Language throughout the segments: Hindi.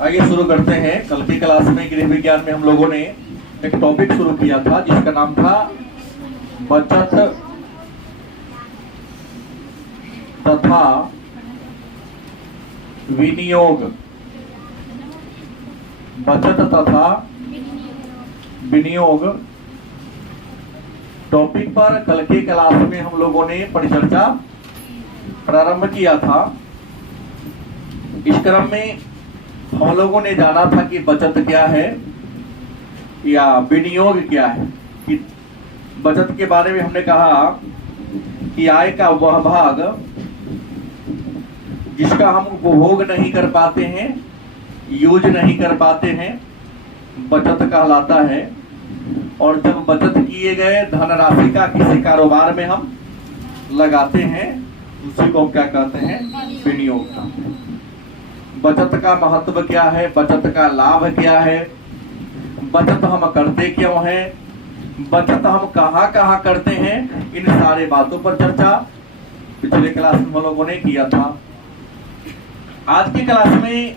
आइए शुरू करते हैं। कल की क्लास में गृह विज्ञान में हम लोगों ने एक टॉपिक शुरू किया था जिसका नाम था बचत तथा विनियोग। बचत तथा विनियोग टॉपिक पर कल की क्लास में हम लोगों ने परिचर्चा प्रारंभ किया था। इस क्रम में हम लोगों ने जाना था कि बचत क्या है या विनियोग क्या है। कि बचत के बारे में हमने कहा कि आय का वह भाग जिसका हम उपभोग नहीं कर पाते हैं, यूज नहीं कर पाते हैं, बचत कहलाता है। और जब बचत किए गए धनराशि का किसी कारोबार में हम लगाते हैं उसी को हम क्या कहते हैं, विनियोग कहते हैं। बचत का महत्व क्या है, बचत का लाभ क्या है, बचत हम करते क्यों हैं, बचत हम कहाँ कहाँ करते हैं, इन सारे बातों पर चर्चा पिछले क्लास में हम लोगों ने किया था। आज की क्लास में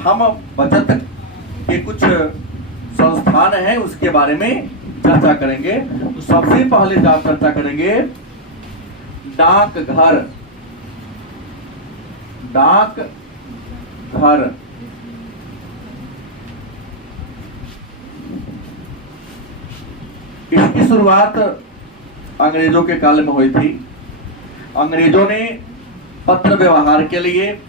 हम बचत के कुछ संस्थान हैं उसके बारे में चर्चा करेंगे। तो सबसे पहले चर्चा करेंगे डाकघर। डाकघर इसकी शुरुआत अंग्रेजों के काल में हुई थी। अंग्रेजों ने पत्र व्यवहार के लिए,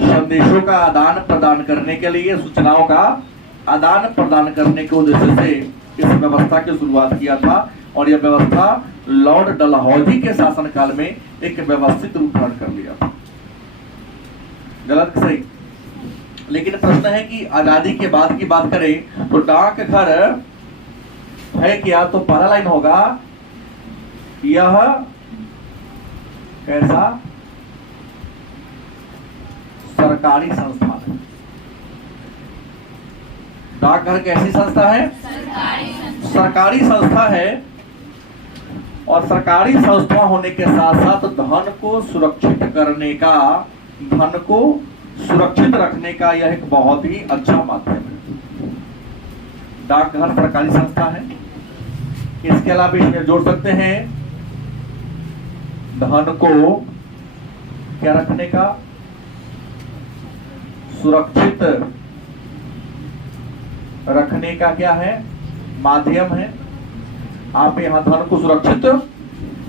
संदेशों का आदान प्रदान करने के लिए, सूचनाओं का आदान प्रदान करने के उद्देश्य से इस व्यवस्था की शुरुआत किया था। और यह व्यवस्था लॉर्ड डलहौजी के शासनकाल में एक व्यवस्थित रूप धारण कर लिया था। गलत सही? लेकिन प्रश्न है कि आजादी के बाद की बात करें तो डाकघर है क्या? तो पहला लाइन होगा, यह कैसा सरकारी संस्थान है। डाकघर कैसी संस्था है? सरकारी संस्था है। और सरकारी संस्था होने के साथ साथ धन को सुरक्षित करने का, धन को सुरक्षित रखने का यह एक बहुत ही अच्छा माध्यम है। डाकघर सरकारी संस्था है। इसके अलावा इसमें जोड़ सकते हैं धन को क्या रखने का, सुरक्षित रखने का क्या है, माध्यम है। आप यहां धन को सुरक्षित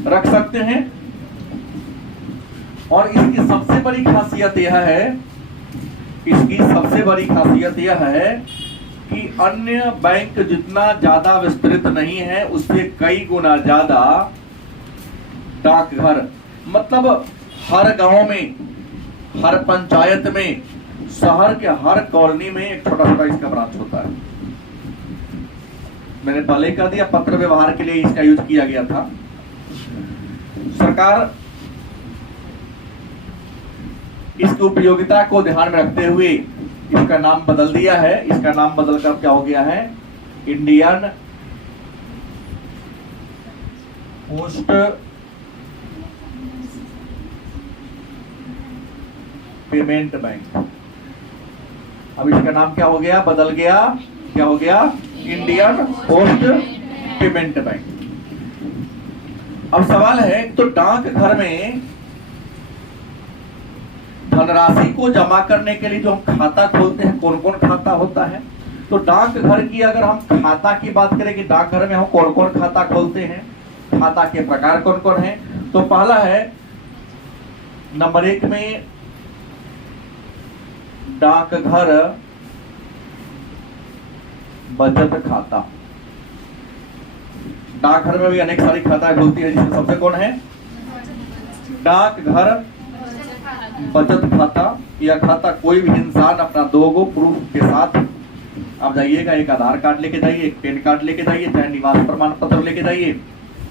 रख सकते हैं। और इसकी सबसे बड़ी खासियत यह है, इसकी सबसे बड़ी खासियत यह है कि अन्य बैंक जितना ज्यादा विस्तृत नहीं है उससे कई गुना ज्यादा डाकघर, मतलब हर गांव में, हर पंचायत में, शहर के हर कॉलोनी में एक छोटा छोटा इसका ब्रांच होता है। मैंने पहले कह दिया, पत्र व्यवहार के लिए इसका यूज किया गया था। सरकार इसकी उपयोगिता को ध्यान में रखते हुए इसका नाम बदल दिया है। इसका नाम बदलकर क्या हो गया है, इंडियन पोस्ट पेमेंट बैंक। अब इसका नाम क्या हो गया, बदल गया, क्या हो गया, इंडियन पोस्ट पेमेंट बैंक। अब सवाल है, तो डाकघर में धनराशि को जमा करने के लिए जो हम खाता खोलते हैं, कौन कौन खाता होता है? तो डाकघर की अगर हम खाता की बात करें कि डाकघर में हम कौन कौन खाता खोलते हैं, खाता के प्रकार कौन कौन है, तो पहला है नंबर 1 में डाकघर बचत खाता। डाकघर में भी अनेक सारी खाता खुलती है जिसमें सबसे कौन है, डाकघर बचत खाता। यह खाता कोई भी इंसान अपना 2 प्रूफ के साथ आप जाइएगा, एक आधार कार्ड लेके जाइए, एक पैन कार्ड लेके जाइए, चाहे निवास प्रमाण पत्र लेके जाइए,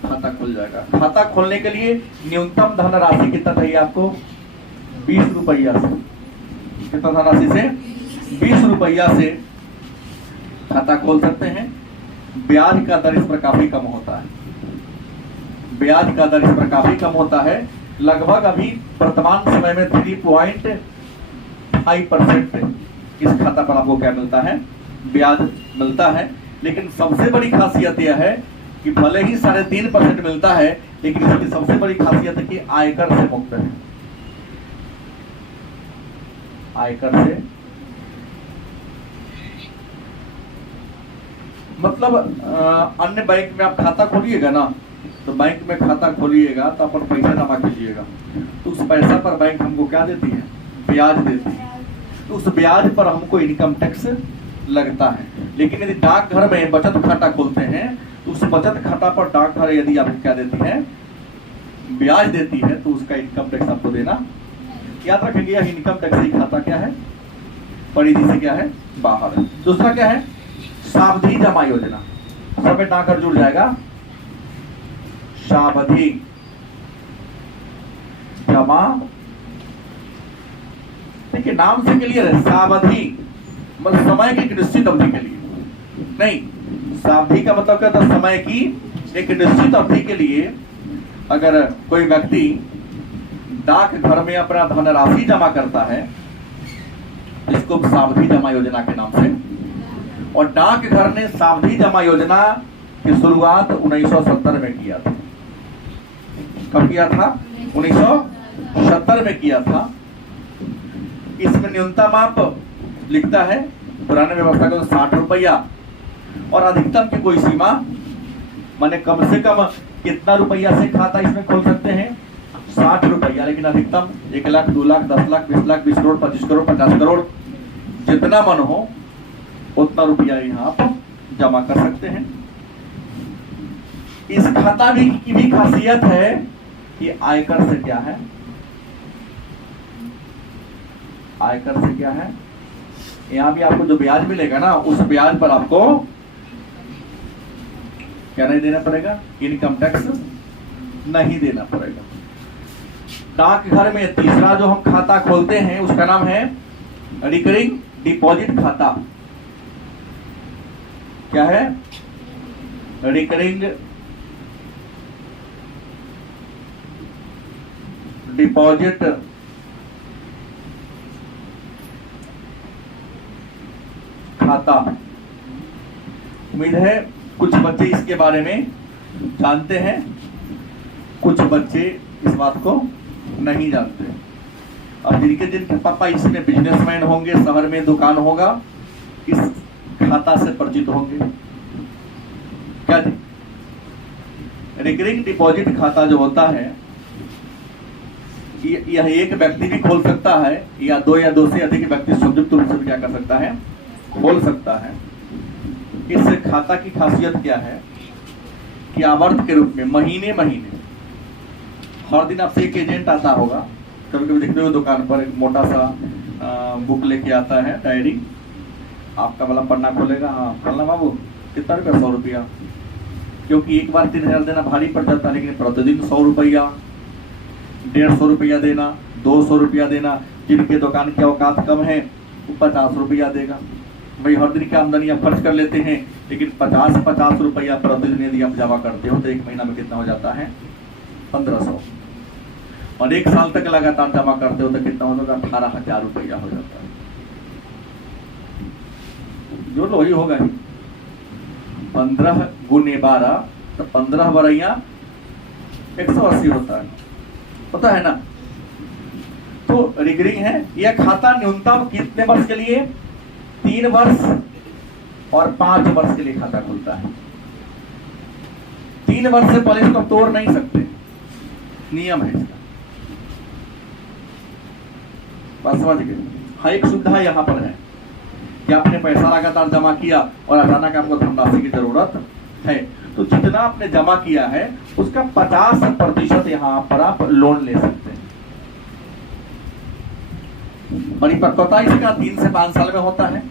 खाता खुल जाएगा। खाता खोलने के लिए न्यूनतम धनराशि कितना चाहिए आपको, 20 रुपया से। कितना धनराशि से, 20 रुपया से खाता खोल सकते हैं। ब्याज का दर इस पर काफी कम होता है। ब्याज का दर इस पर काफी कम होता है। लगभग अभी वर्तमान समय में 3.5% इस खाता पर आपको क्या मिलता है, ब्याज मिलता है। लेकिन सबसे बड़ी खासियत यह है कि भले ही 3.5% मिलता है, लेकिन इसकी सबसे बड़ी खासियत है कि आयकर से मुक्त है। आयकर से मतलब अन्य बैंक में आप खाता खोलिएगा ना, तो बैंक में खाता खोलिएगा तो अपन पैसा जमा कीजिएगा, तो उस पैसा पर बैंक हमको क्या देती है, ब्याज देती है। तो उस ब्याज पर हमको इनकम टैक्स लगता है। लेकिन यदि डाकघर में बचत खाता खोलते हैं तो उस बचत खाता पर डाकघर यदि आपको क्या देती है, ब्याज देती है, तो उसका इनकम टैक्स आपको देना। याद रखेंगे यह इनकम टैक्स खाता क्या है, परिधि से क्या है, बाहर है। दूसरा क्या है, सावधि जमा योजना। सब में डाकघर जुड़ जाएगा। सावधि जमा, देखिए नाम से क्लियर है, सावधि मतलब समय की एक निश्चित अवधि के लिए नहीं, सावधि का मतलब क्या था, समय की एक निश्चित अवधि के लिए अगर कोई व्यक्ति डाकघर में अपना धनराशि जमा करता है, इसको सावधि जमा योजना के नाम से। और डाकघर ने सावधि जमा योजना की शुरुआत 1970 में किया था। कब किया था, 1970 में किया था। इसमें न्यूनतम आप लिखता है पुराने व्यवस्था का 60 रुपया, और अधिकतम की कोई सीमा, माने कम से कम कितना रुपया से खाता इसमें खोल सकते हैं, 60 रुपया। लेकिन अधिकतम 1 लाख, 2 लाख, 10 लाख, 20 लाख, 20 करोड़, 25 करोड़, 50 करोड़, जितना मन हो उतना रुपया यहाँ आप जमा कर सकते हैं। इस खाता की भी खासियत है कि आयकर से क्या है, आयकर से क्या है, यहां भी आपको जो ब्याज मिलेगा ना, उस ब्याज पर आपको क्या नहीं देना पड़ेगा, इनकम टैक्स नहीं देना पड़ेगा। डाकघर में तीसरा जो हम खाता खोलते हैं उसका नाम है रिकरिंग डिपॉजिट खाता। क्या है, रिकरिंग डिपॉजिट खाता। उम्मीद है कुछ बच्चे इसके बारे में जानते हैं, कुछ बच्चे इस बात को नहीं जानते। अब जिनके पापा इसमें बिजनेसमैन होंगे, शहर में दुकान होगा, इस खाता से परिचित होंगे। क्या जी, रिकरिंग डिपॉजिट खाता जो होता है, यह एक व्यक्ति भी खोल सकता है, या दो से अधिक व्यक्ति संयुक्त रूप से क्या कर सकता है, खोल सकता है। इस खाता की खासियत क्या है कि आवर्त के रूप में महीने महीने हर दिन आपसे एक एजेंट आता होगा, कभी कभी देखते हो दुकान पर एक मोटा सा बुक लेके आता है, डायरी, आपका वाला पन्ना खोलेगा, हाँ फलना बाबू कितना रुपया, 100 रुपया। क्योंकि एक बार 3000 देना भारी पड़ जाता है, लेकिन प्रतिदिन 100 रुपया, 150 रुपया देना, 200 रुपया देना। जिनके दुकान की औकात कम है वो 50 रुपया देगा। भाई हर दिन की आमदनी आप खर्च कर लेते हैं, लेकिन 50 रुपया प्रतिदिन यदि आप जमा करते हो तो एक महीना में कितना हो जाता है, 1500। और एक साल तक लगातार जमा करते हो तो कितना होगा, 18,000 रुपया हो जाता है। जो लो ही होगा ही, 15 गुने 12 तो 15 बरैया 180 होता है, पता है ना। तो रिकरिंग है यह खाता। न्यूनतम कितने वर्ष के लिए, 3 वर्ष और 5 वर्ष के लिए खाता खुलता है। 3 वर्ष से पहले इसको तोड़ नहीं सकते, नियम है इसका, बात समझ गए। हाँ, एक सुविधा यहाँ पर है कि आपने पैसा लगातार जमा किया और अचानक आपको धनराशि की जरूरत है, तो जितना आपने जमा किया है उसका 50% यहाँ पर आप लोन ले सकते हैं। परिपक्वता इसका 3 से 5 साल में होता है,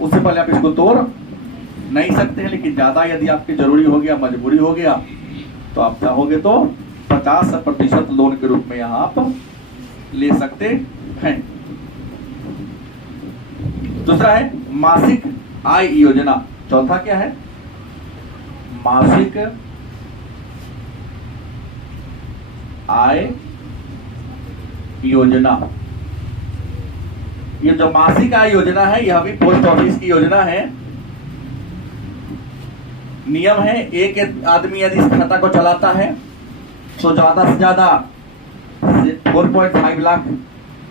उससे पहले आप इसको तोड़ नहीं सकते हैं। लेकिन ज्यादा यदि आपकी जरूरी हो गया, मजबूरी हो गया, तो आप चाहोगे तो 50% लोन के रूप में यहाँ आप ले सकते हैं। दूसरा है मासिक आय योजना। चौथा क्या है, मासिक आय योजना। ये जो मासिक आय योजना है यह भी पोस्ट ऑफिस की योजना है। नियम है, एक आदमी यदि इस खाता को चलाता है तो ज्यादा से ज्यादा 4.5 लाख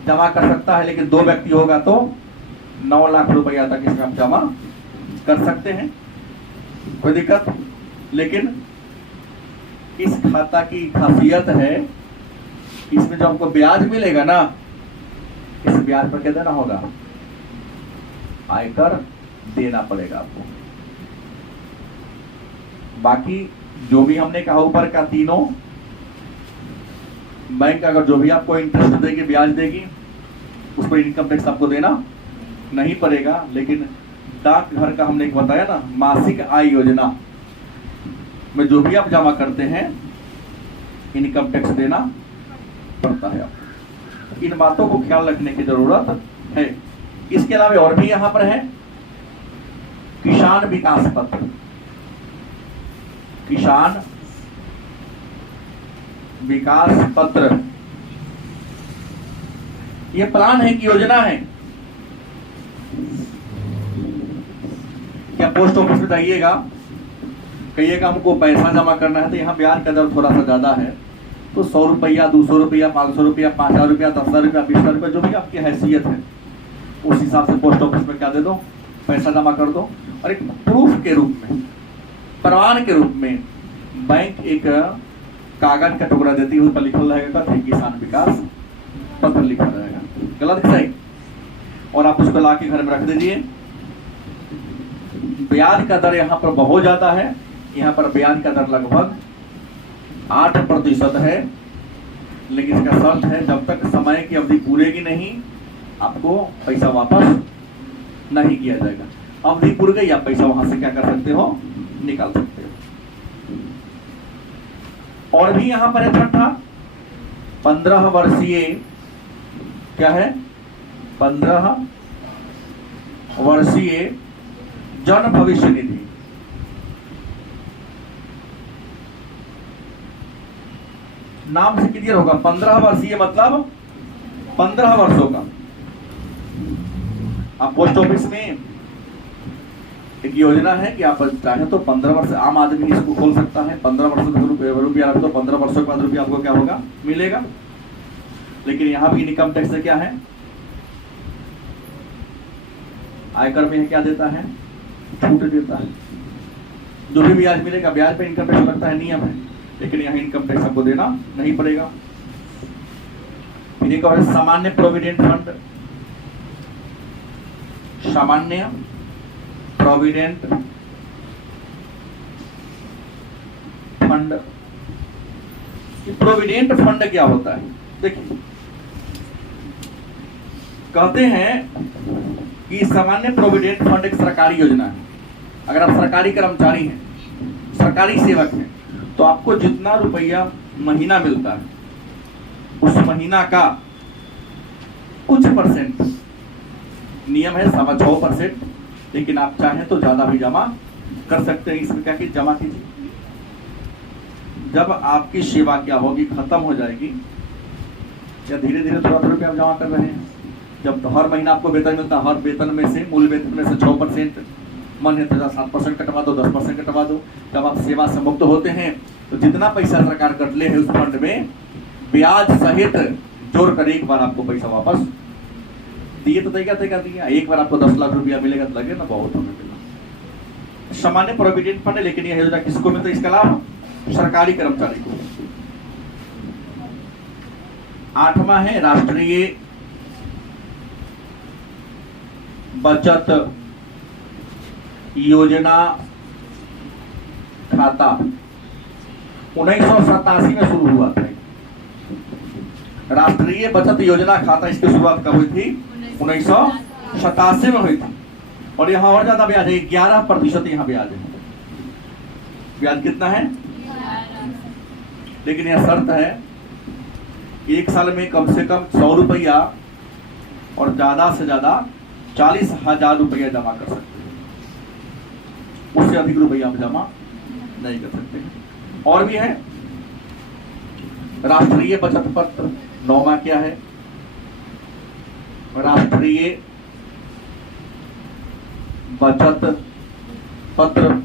जमा कर सकता है, लेकिन 2 व्यक्ति होगा तो 9 लाख रुपया तक इसमें आप जमा कर सकते हैं, कोई दिक्कत। लेकिन इस खाता की खासियत है, इसमें जो आपको ब्याज मिलेगा ना, इस ब्याज पर क्या देना होगा? आयकर देना पड़ेगा आपको। बाकी जो भी हमने कहा ऊपर का तीनों, बैंक अगर जो भी आपको इंटरेस्ट देगी, ब्याज देगी, उस पर इनकम टैक्स आपको देना नहीं पड़ेगा। लेकिन डाकघर का हमने एक बताया ना, मासिक आय योजना में जो भी आप जमा करते हैं इनकम टैक्स देना पड़ता है आपको। इन बातों को ख्याल रखने की जरूरत है। इसके अलावा और भी यहां पर है किसान विकास पत्र। किसान विकास पत्र ये प्लान है कि योजना है। क्या पोस्ट ऑफिस में जाइएगा, कहिएगा हमको पैसा जमा करना है, तो यहाँ ब्याज का दर थोड़ा सा ज्यादा है, तो 100 रुपया, 200 रुपया, 500 रुपया, 5000 रुपया, 10,000 रुपया, 20,000 रुपया, जो भी आपकी हैसियत है उस हिसाब से पोस्ट ऑफिस में क्या दे दो, पैसा जमा कर दो। और एक प्रूफ के रूप में, प्रमाण के रूप में बैंक एक कागज का टुकड़ा देती है, उस पर लिखल रहेगा किसान विकास पत्र लिखा रहेगा, गलत सही, और आप उसको ला के घर में रख दीजिए। ब्याज का दर यहाँ पर बहुत ज्यादा है। यहाँ पर ब्याज का दर लगभग 8% है, लेकिन इसका शर्त है जब तक समय की अवधि पूरेगी नहीं आपको पैसा वापस नहीं किया जाएगा। अवधि पूर गई, आप पैसा वहां से क्या कर सकते हो, निकाल सकते हो। और भी यहां पर है छठा, 15 वर्षीय, क्या है, 15 वर्षीय जन भविष्य निधि। नाम से क्लियर होगा, 15 वर्षीय मतलब 15 वर्षों का। आप पोस्ट ऑफिस में एक योजना है कि आप चाहे तो 15 वर्ष आम आदमी इसको खोल सकता है, 15 वर्षों का रुपया रख दो, 15 वर्षों के बाद रुपया आपको क्या होगा, मिलेगा। लेकिन यहाँ भी इनकम टैक्स से क्या है, आयकर में क्या देता है, छूट देता है। जो भी ब्याज मिलेगा ब्याज पे इनकम टैक्स लगता है, नियम है, लेकिन यहाँ इनकम टैक्स आपको देना नहीं पड़ेगा। फिर एक और सामान्य प्रोविडेंट फंड, सामान्य प्रोविडेंट फंड। प्रोविडेंट फंड क्या होता है, देखिए कहते हैं कि सामान्य प्रोविडेंट फंड एक सरकारी योजना है। अगर आप सरकारी कर्मचारी हैं, सरकारी सेवक हैं, तो आपको जितना रुपया महीना मिलता है उस महीना का कुछ परसेंट, नियम है 6.25%, लेकिन आप चाहें तो ज्यादा भी जमा कर सकते हैं। इसमें क्या कि जमा कीजिए, जब आपकी सेवा क्या होगी, खत्म हो जाएगी, या धीरे धीरे थोड़ा रुपया आप जमा कर रहे हैं, जब हर महीना आपको वेतन मिलता है, हर वेतन में से, मूल वेतन में से 6%, मन है तो 7% कटवा दो, 10% कटवा दो। जब आप सेवा से मुक्त होते हैं तो जितना पैसा सरकार कट ले है उस फंड में ब्याज सहित जोड़ कर एक बार आपको पैसा वापस दिए तो तय दिया। एक बार आपको 10 लाख रुपया मिलेगा तो लगे ना, बहुत होने मिला। सामान्य प्रोविडेंट फंड, लेकिन यह योजना किसको मिलता है, इसका लाभ सरकारी कर्मचारी को। 8वां है राष्ट्रीय बचत योजना खाता। 1987 में शुरू हुआ था राष्ट्रीय बचत योजना खाता। इसकी शुरुआत कब हुई थी, 1987 में हुई थी। और यहाँ और ज्यादा ब्याज है, 11% यहाँ ब्याज है। ब्याज कितना है, लेकिन यह शर्त है एक साल में कम से कम 100 रुपया और ज्यादा से ज्यादा 40,000 रुपया जमा कर सकते हैं, उससे अधिक रुपया आप जमा नहीं कर सकते। और भी है राष्ट्रीय बचत पत्र। 9वां क्या है, राष्ट्रीय बचत पत्र।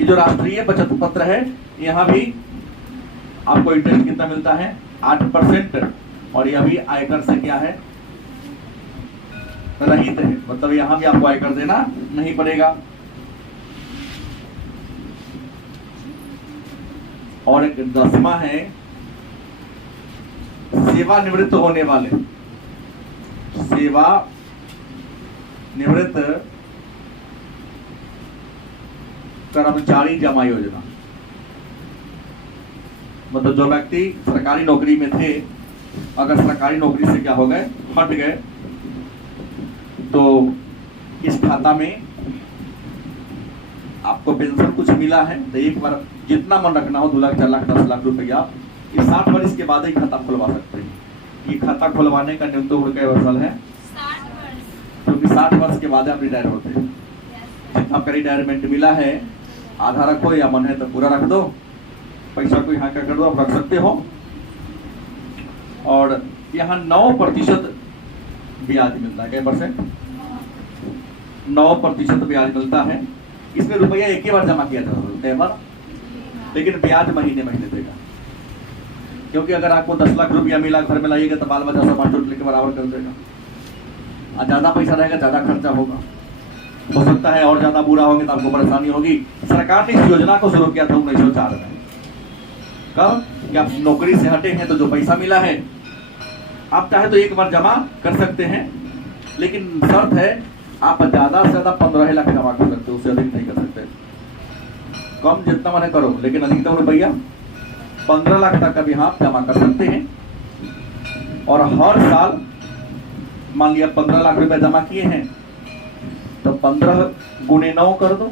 ये जो राष्ट्रीय बचत पत्र है, यहाँ भी आपको इंटरेस्ट कितना मिलता है? 8%। और यह भी आयकर से क्या है? रहित है, मतलब यहाँ भी आपको आयकर देना नहीं पड़ेगा। और एक 10वां है सेवानिवृत्त होने वाले, सेवा निवृत्त कर्मचारी जमा योजना। मतलब जो व्यक्ति सरकारी नौकरी में थे, अगर सरकारी नौकरी से क्या हो गए, हट गए, तो इस खाता में आपको पेंशन कुछ मिला है तो एक बार जितना मन रखना हो 2 लाख 4 लाख 10 लाख रुपया, ये 60 वर्ष के बाद ही खाता खुलवा सकते हैं। ये खाता खुलवाने का न्यूनतम उम्र क्या वर्ष है? 60 वर्ष। क्योंकि 60 वर्ष के बाद आप रिटायर होते हैं। जितना आपका रिटायरमेंट मिला है आधा रखो, या मन है तो पूरा रख दो, पैसा को यहाँ क्या कर दो, आप रख सकते हो। और यहाँ 9% ब्याज मिलता है। क्या परसेंट? 9% ब्याज मिलता है। इसमें रुपया एक ही बार जमा किया जा सकता है, लेकिन ब्याज महीने महीने देगा। क्योंकि अगर आपको 10 लाख रुपया मिला, घर में लाइएगा तो बाल बच्चा समाज टोटल के बराबर कर देगा। और ज्यादा पैसा रहेगा, ज्यादा खर्चा होगा, हो सकता है और ज्यादा बुरा होंगे तो आपको परेशानी होगी। सरकार ने इस योजना को शुरू किया था 1904 में। कब? कि आप नौकरी से हटे हैं तो जो पैसा मिला है आप चाहे तो एक बार जमा कर सकते हैं, लेकिन शर्त है आप ज्यादा से ज्यादा 15 लाख जमा कर सकते हो, उससे अधिक नहीं कर सकते। कम जितना मन करो, लेकिन अधिकतम रुपया 15 लाख तक का भी आप जमा कर सकते हैं। और हर साल मान लिया 15 लाख रुपया जमा किए हैं तो 15 गुणे 9 कर दो।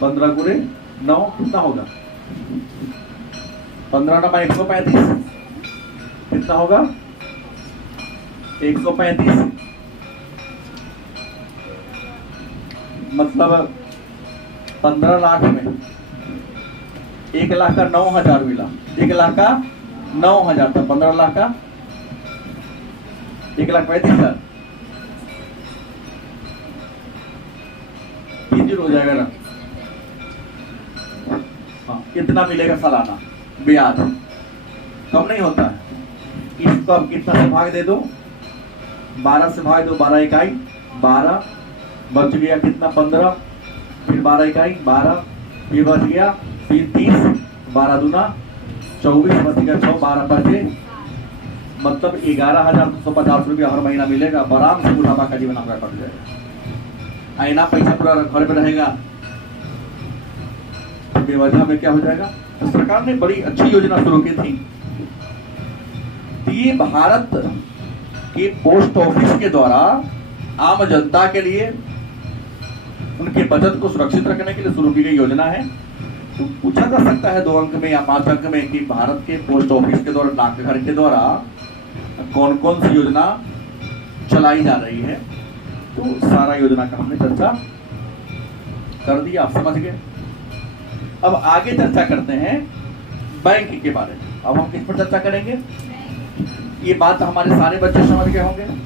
15 गुणे 9 कितना होगा? 15 9 135 कितना होगा? 135। मतलब 15 लाख में 1 लाख का 9,000 मिला। 1 लाख का 9,000 था, 15 लाख का 1,35,000। 3 जीरो हो जाएगा ना? हाँ, कितना मिलेगा सालाना ब्याज? कम नहीं होता है। इसको अब कितना से भाग दे दो? 12 से भाग दो, 12 इकाई 12, बच गया कितना? 15, फिर 12 इकाई 12, फिर बच गया, फिर 30, 12 दूना 24, बच गया 6, 12 बचे, मतलब 11,250 रुपया हर महीना मिलेगा। आराम से बुढ़ापा का जीवन आपका कट जाएगा। आईना पैसा पूरा घर में रहेगा, बेवजह में क्या हो जाएगा? तो सरकार ने बड़ी अच्छी योजना शुरू की थी। ये भारत के पोस्ट ऑफिस के द्वारा आम जनता के लिए उनके बचत को सुरक्षित रखने के लिए शुरू की गई योजना है। तो पूछा जा सकता है 2 अंक में या 5 अंक में कि भारत के पोस्ट ऑफिस के द्वारा, डाकघर के द्वारा कौन कौन सी योजना चलाई जा रही है। तो सारा योजना का हमने चर्चा कर दी, आप समझ गए। अब आगे चर्चा करते हैं बैंक के बारे में। अब हम किस पर चर्चा करेंगे? ये बात हमारे सारे बच्चे समझ गए होंगे।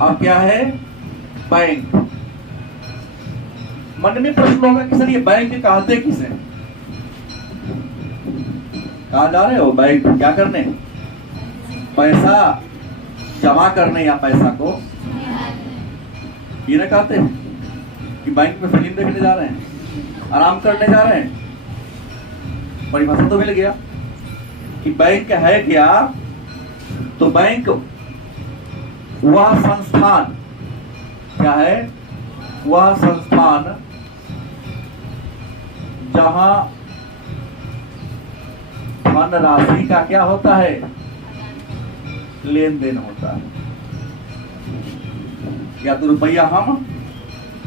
अब क्या है? बैंक। मन में प्रश्न होगा कि सर ये बैंक कहते किसे? कहाँ जा रहे हो? बैंक क्या करने? पैसा जमा करने या पैसा को ये ना कहते हैं कि बैंक में फिल्म देखने जा रहे हैं, आराम करने जा रहे हैं। परिभाषा तो मिल गया कि बैंक है क्या। तो बैंक वह संस्थान, क्या है? वह संस्थान जहां धनराशि का क्या होता है? लेन देन होता है। या तो रुपया हम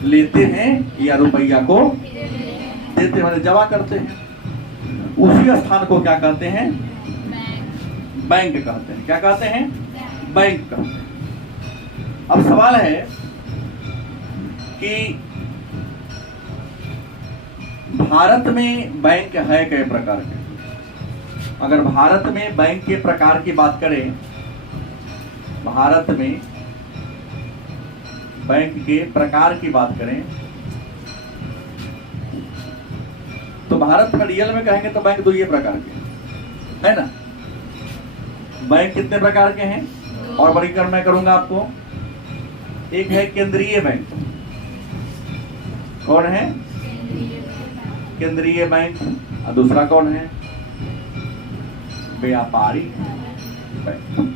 लेते हैं या रुपया को देते हैं, जमा करते हैं। उसी स्थान को क्या कहते हैं? बैंक कहते हैं। क्या कहते हैं? बैंक कहते हैं। अब सवाल है कि भारत में बैंक है कई प्रकार के। अगर भारत में बैंक के प्रकार की बात करें, भारत में बैंक के प्रकार की बात करें तो भारत में रियल में कहेंगे तो बैंक दो ही प्रकार के है ना। बैंक कितने प्रकार के हैं और वर्गीकरण मैं करूंगा आपको। एक है केंद्रीय बैंक। कौन है? केंद्रीय बैंक। और दूसरा कौन है? व्यापारिक बैंक।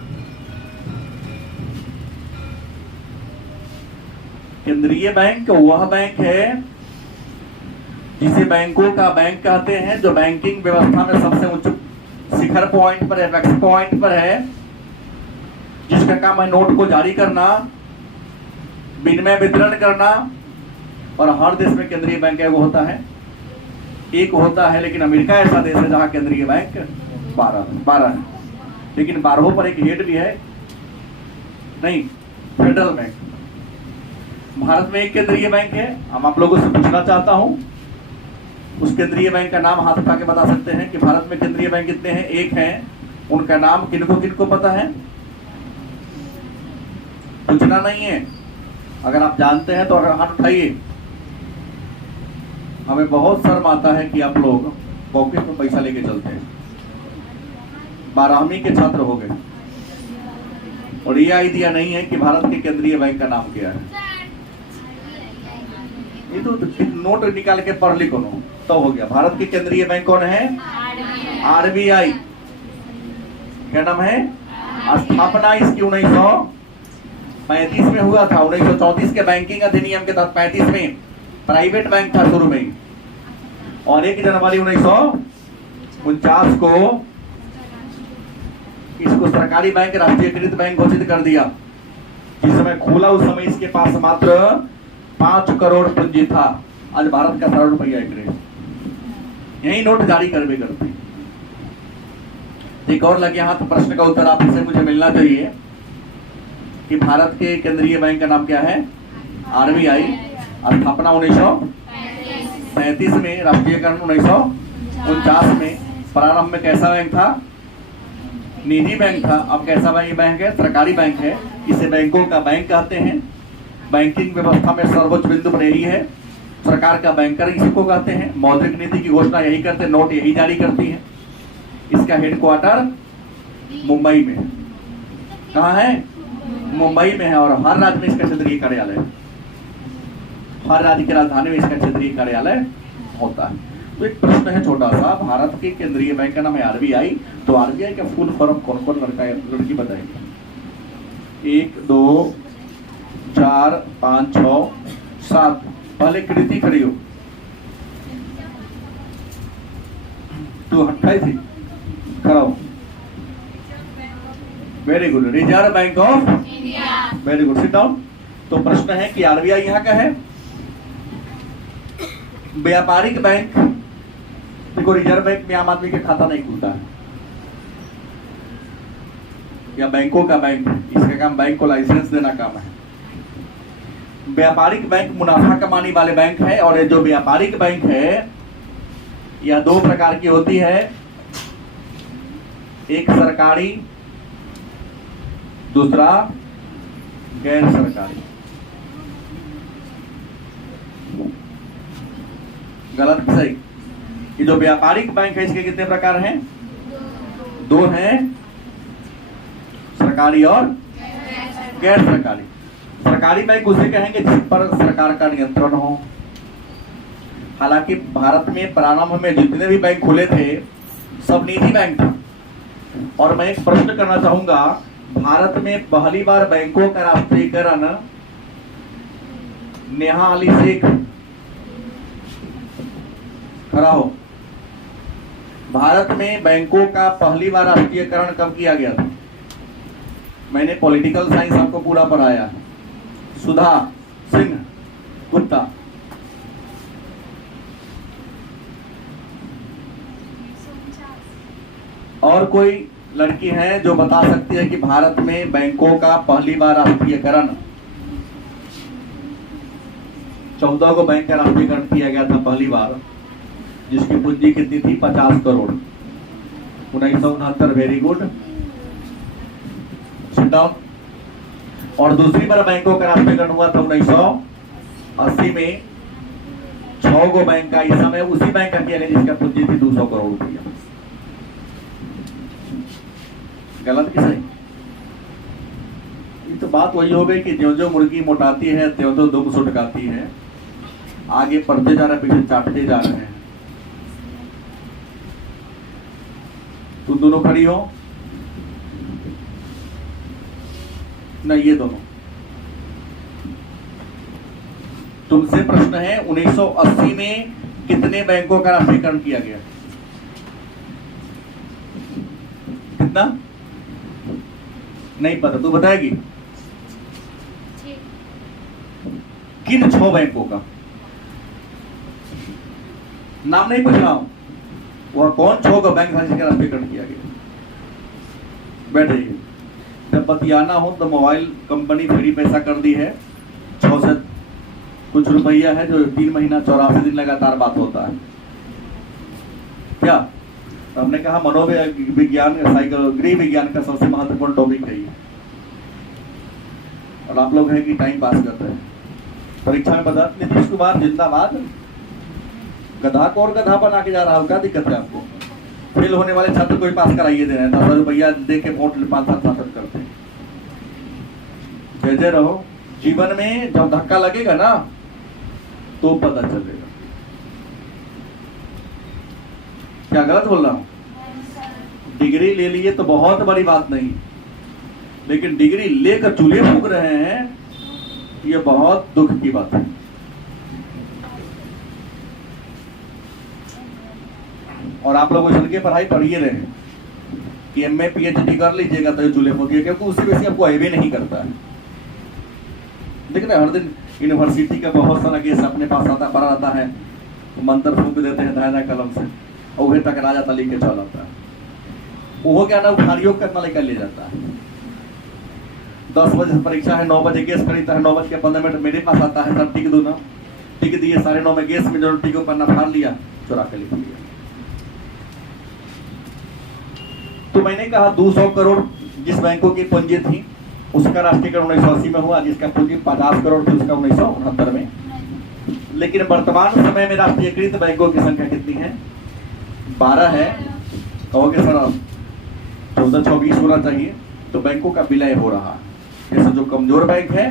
केंद्रीय बैंक वह बैंक है जिसे बैंकों का बैंक कहते हैं, जो बैंकिंग व्यवस्था में सबसे उच्च शिखर पॉइंट पर है, वैक्स पॉइंट पर है, जिसका काम है नोट को जारी करना, विनिमय वितरण करना। और हर देश में केंद्रीय बैंक है वो होता है, एक होता है। लेकिन अमेरिका ऐसा देश है जहां केंद्रीय बैंक 12 है, लेकिन 12 पर एक हेड भी है, नहीं, फेडरल बैंक। भारत में एक केंद्रीय बैंक है। हम आप लोगों से पूछना चाहता हूं, उस केंद्रीय बैंक का नाम हाथ उठा के बता सकते हैं कि भारत में केंद्रीय बैंक कितने हैं? एक है। उनका नाम किनको किनको पता है? पूछना नहीं है, अगर आप जानते हैं तो अगर हाथ उठाइए। हमें बहुत शर्म आता है कि आप लोग पॉकेट में पैसा लेके चलते हैं। 12वीं के छात्र हो गए और ये आइडिया नहीं है कि भारत के केंद्रीय बैंक का नाम क्या है। ये तो नोट निकाल के पढ़ लिखो तो हो गया। भारत की केंद्रीय बैंक कौन है? आरबीआई। क्या नाम है? स्थापना इसकी 1935 में हुआ था। 1934 के बैंकिंग अधिनियम के तहत 35 में प्राइवेट बैंक था शुरू में, और 1 जनवरी 1949 को इसको सरकारी बैंक, राष्ट्रीयकृत बैंक घोषित कर दिया। जिस समय खोला उस समय इसके पास मात्र 5 करोड़ पूंजी था। आज भारत का 100 रुपया एक रेट, यही नोट जारी करवे करते। एक और लगे हाथ प्रश्न का उत्तर आप से मुझे मिलना चाहिए कि भारत के केंद्रीय बैंक का नाम क्या है? आरबीआई। स्थापना 1935 में, राष्ट्रीयकरण 1949 में। प्रारंभ में कैसा बैंक था? निजी बैंक था। अब कैसा बैंक है? सरकारी बैंक है। इसे बैंकों का बैंक कहते हैं। बैंकिंग व्यवस्था में सर्वोच्च बिंदु पर यही है। सरकार का बैंकर इसी को कहते हैं। मौद्रिक नीति की घोषणा यही करते हैं, नोट यही जारी करती है। इसका हेडक्वार्टर मुंबई में। कहाँ है? मुंबई में है। और हर राज्य में इसका क्षेत्रीय कार्यालय है। हर राज्य की राजधानी में इसका क्षेत्रीय कार्यालय होता है। तो एक प्रश्न है छोटा सा, भारत के केंद्रीय बैंक का नाम है आरबीआई। तो आरबीआई का फुल फॉर्म कौन कौन लड़की बताएंगे? 1 2 4 5 6 7। पहले कृति खड़ी हो, तू 28 थी, खड़ा हो। Very good. Reserve bank of India. Very good, sit down. तो प्रश्न है कि आरबीआई यहाँ का है। व्यापारिक बैंक, देखो रिजर्व बैंक में आम आदमी के खाता नहीं खुलता है, या बैंकों का बैंक, इसका काम बैंक को लाइसेंस देना काम है। व्यापारिक बैंक मुनाफा कमाने वाले बैंक है। और ये जो व्यापारिक बैंक है यह 2 प्रकार की होती है, एक सरकारी, दूसरा गैर सरकारी। गलत सही? ये जो व्यापारिक बैंक है इसके कितने प्रकार हैं? 2 हैं, सरकारी और गैर सरकारी। सरकारी बैंक उसे कहेंगे जिस पर सरकार का नियंत्रण हो। हालांकि भारत में प्रारंभ में जितने भी बैंक खुले थे सब निजी बैंक था। और मैं एक प्रश्न करना चाहूंगा, भारत में पहली बार बैंकों का राष्ट्रीयकरण नेहा अली शेख, खड़ा हो, भारत में बैंकों का पहली बार राष्ट्रीयकरण कब किया गया था? मैंने पॉलिटिकल साइंस आपको पूरा पढ़ाया है। सुधा सिंह गुप्ता। और कोई लड़की है जो बता सकती है कि भारत में बैंकों का पहली बार राष्ट्रीयकरण 14 को बैंक का राष्ट्रीयकरण किया गया था पहली बार, जिसकी पूंजी कितनी थी 50 crore 1969। Very good, sit down. और दूसरी बार बैंकों का राष्ट्रीयकरण हुआ था 1980 में। 6 गो बैंक का, इस समय उसी बैंक का किया गया जिसका पूंजी थी 200 करोड़ रुपया। गलत कि सही? ये तो बात वही हो गई कि ज्यो ज्यो मुर्गी मोटाती है त्यों त्यों दुम सुटकाती है। आगे पढ़ते जा रहे, पीछे चाटते जा रहे हैं। तुम दोनों खड़ी हो ना, ये दोनों। तुमसे प्रश्न है 1980 में कितने बैंकों का राष्ट्रीयकरण किया गया? कितना? नहीं पता, तू बताएगी? किन 6 बैंकों का नाम नहीं पूछ रहा हूं, वह कौन 6 का बैंक था जिसका राष्ट्रीयकरण किया गया? बैठ जाइए। जब बतियाना हो तो मोबाइल कंपनी फ्री पैसा कर दी है, 6 से कुछ रुपया है, जो 3 महीना 84 दिन लगातार बात होता है। क्या हमने कहा मनोविज्ञान, गृह विज्ञान का सबसे महत्वपूर्ण टॉपिक है ये, और आप लोग हैं कि टाइम पास करते हैं। परीक्षा में बता, नीतीश कुमार जिंदाबाद। गधा को और गधा बना के जा रहा हो, क्या दिक्कत है आपको? फेल होने वाले छात्र को ही पास कराइए दे रहे हैं, 10,000 रुपया दे के वोट 5-7 शासन करते हैं। जय रहो। जीवन में जब धक्का लगेगा ना तो पता चलेगा। क्या गलत बोल रहा हूं? डिग्री ले लिए तो बहुत बड़ी बात नहीं, लेकिन डिग्री लेकर चूल्हे फूंक रहे हैं, ये बहुत दुख की बात है। और आप लोग वैसे पढ़ाई पढ़िए रहे कि एमए पीएचडी कर लीजिएगा तो चूल्हे फूकिए, क्योंकि उससे वैसे आपको अयबे नहीं करता है। देख रहे हर दिन यूनिवर्सिटी का बहुत सारा केस अपने पास आता पड़ा रहता है, तो मंत्र फूक देते हैं धायना कलम से, और वही टकरा जाता, लेके चल आता है। वो क्या ना उठारियोग करना लेकर ले जाता है। 10 बजे से परीक्षा है, 9 बजे गैस खरीदता है, 9:15 मेरे पास आता है, सर टिक दो ना, टिक दिए, 9:30 में गैस में जो टिक पन्ना फाड़ लिया, चुरा के लिख लिया। तो मैंने कहा 200 करोड़ जिस बैंकों की पूंजी थी उसका राष्ट्रीयकरण 1980 में हुआ, जिसका पूंजी 50 करोड़ थी उसका 1969 में। लेकिन वर्तमान समय में राष्ट्रीयकृत बैंकों की संख्या कितनी है? 12 है। कहोगे सर 14-20 होना चाहिए, तो बैंकों का विलय हो रहा है। जैसे जो कमजोर बैंक है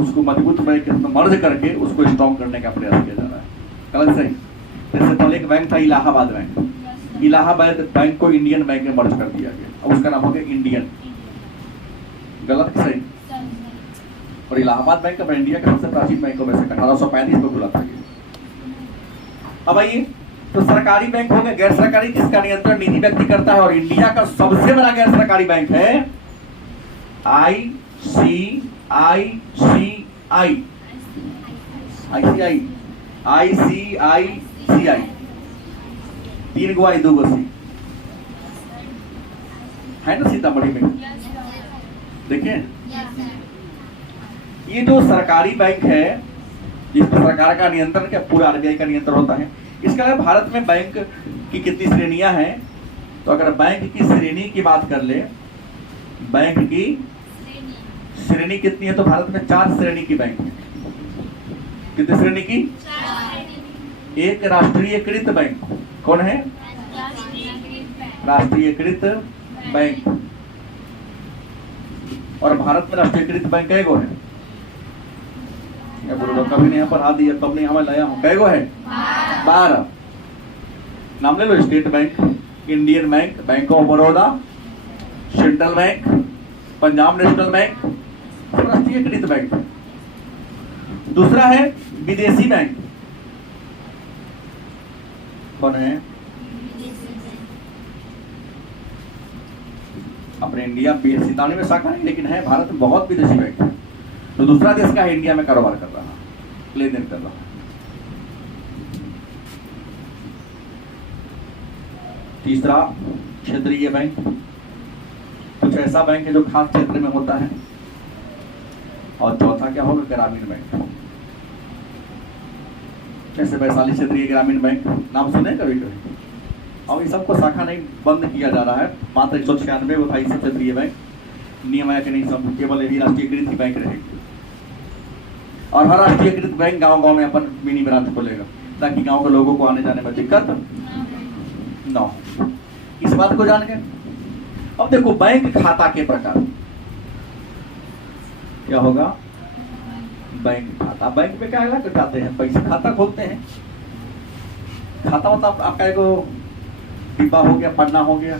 उसको मजबूत बैंक के साथ मर्ज करके उसको स्ट्रॉन्ग करने का प्रयास किया जा रहा है। गलत सही? जैसे पहले एक बैंक था इलाहाबाद बैंक, इलाहाबाद बैंक को इंडियन बैंक में मर्ज कर दिया गया, अब उसका नाम हो गया इंडियन। गलत कि सही? और इलाहाबाद बैंक का इंडिया के सबसे प्राचीन बैंकों में से 1835 में खुला था। अब आइए, तो सरकारी बैंक हो गए, गैर सरकारी जिसका नियंत्रण निजी व्यक्ति करता है, और इंडिया का सबसे बड़ा गैर सरकारी बैंक है ICICI। 3 गो आई 2 गो सी है ना सीतामढ़ी में। देखिए ये जो सरकारी बैंक है जिसमें सरकार का नियंत्रण क्या पूरा आरबीआई का नियंत्रण होता है। इसके अलावा भारत में बैंक की कितनी श्रेणियां हैं? तो अगर बैंक की श्रेणी की बात कर ले, बैंक की श्रेणी कितनी है? तो भारत में 4 श्रेणी की बैंक है। कितनी श्रेणी की? एक राष्ट्रीयकृत बैंक। कौन है? राष्ट्रीयकृत बैंक। और भारत में राष्ट्रीयकृत बैंक कै गो है? कभी नहीं यहाँ पर हाथ दिया तब नहीं हमें लाया हूँ। कै गो है? 12। नाम ले लो। State Bank, Indian Bank, Bank of Baroda, Central Bank, Punjab National Bank, राष्ट्रीयकृत बैंक। दूसरा है विदेशी बैंक। कौन है? अपने इंडिया सीतामढ़ी में शाखा है, लेकिन है भारत में बहुत विदेशी बैंक है। तो दूसरा देश का है इंडिया में कारोबार कर रहा, लेन देन कर रहा। तीसरा क्षेत्रीय बैंक, कुछ ऐसा बैंक है जो खास क्षेत्र में होता है। और चौथा क्या होगा? ग्रामीण बैंक। जैसे वैशाली क्षेत्रीय ग्रामीण बैंक, नाम सुने कभी कभी? और ये सबको शाखा नहीं बंद किया जा रहा है, मात्र 196 वो 28 क्षेत्रीय बैंक नियम है कि नहीं, सब केवल यही राष्ट्रीयकृत ही बैंक रहेगी। और हर राष्ट्रीयकृत बैंक गांव-गांव में अपन मिनी ब्रांच खोलेगा ताकि गांव के लोगों को आने जाने में दिक्कत न हो। इस बात को जान गए। अब देखो बैंक खाता के प्रकार क्या होगा? बैंक खाता, बैंक में क्या करते हैं? पैसा खाता खोलते हैं। खाता मतलब आपका एक डिब्बा हो गया, पन्ना हो गया।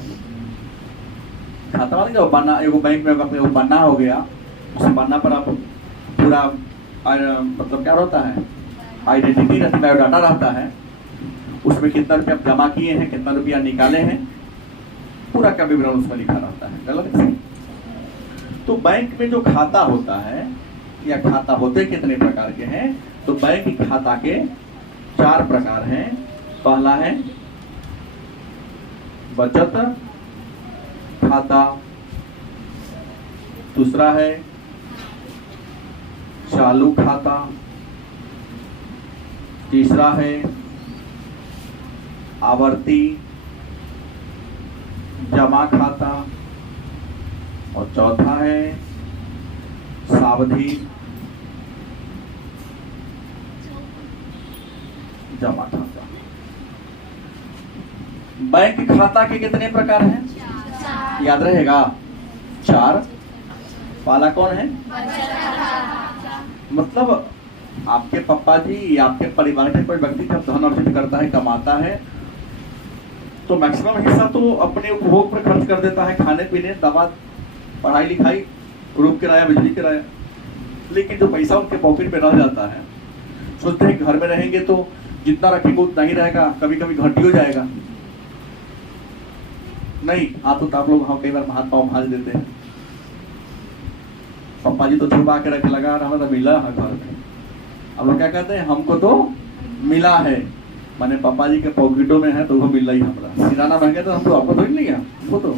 खाता मतलब क्या? पन्ना, एगो बैंक में एगो पन्ना हो गया, उस पन्ना पर आप पूरा मतलब क्या होता है? आइडेंटिटी रहती है, बायोडाटा रहता है। उसमें कितना रुपया आप जमा किए हैं, कितना रुपया निकाले हैं, पूरा का विवरण उसमें लिखा रहता है। गलत है? तो बैंक में जो खाता होता है या खाता होते कितने प्रकार के हैं? तो बैंक खाता के 4 प्रकार हैं। पहला है बचत खाता, दूसरा है चालू खाता, तीसरा है आवर्ती जमा खाता और चौथा है सावधि जमा खाता। बैंक खाता के कितने प्रकार हैं? याद रहेगा 4। पहला कौन है? मतलब आपके पापा जी या आपके परिवार के कोई व्यक्ति जब धन अर्जित करता है, कमाता है, तो मैक्सिमम हिस्सा तो अपने उपभोग पर खर्च कर देता है, खाने पीने, दवा, पढ़ाई लिखाई, रूम किराया, बिजली किराया। लेकिन जो पैसा उनके पॉकेट में रह जाता है, सोचते हैं घर में रहेंगे तो जितना रखेंगे उतना ही रहेगा, कभी कभी घट हो जाएगा। नहीं, हाथ तो आप लोग कई बार हाथ पाँव भाज देते हैं। पापा जी तो छुपा के रख लगा रहा था, मिला है घर में। अब लोग क्या कहते हैं? हमको तो मिला है, माने पापा जी के पॉकेटों में है तो वो मिला ही हमारा। सिराना महंगे तो हमको, आपको थोड़ी नहीं है, हमको तो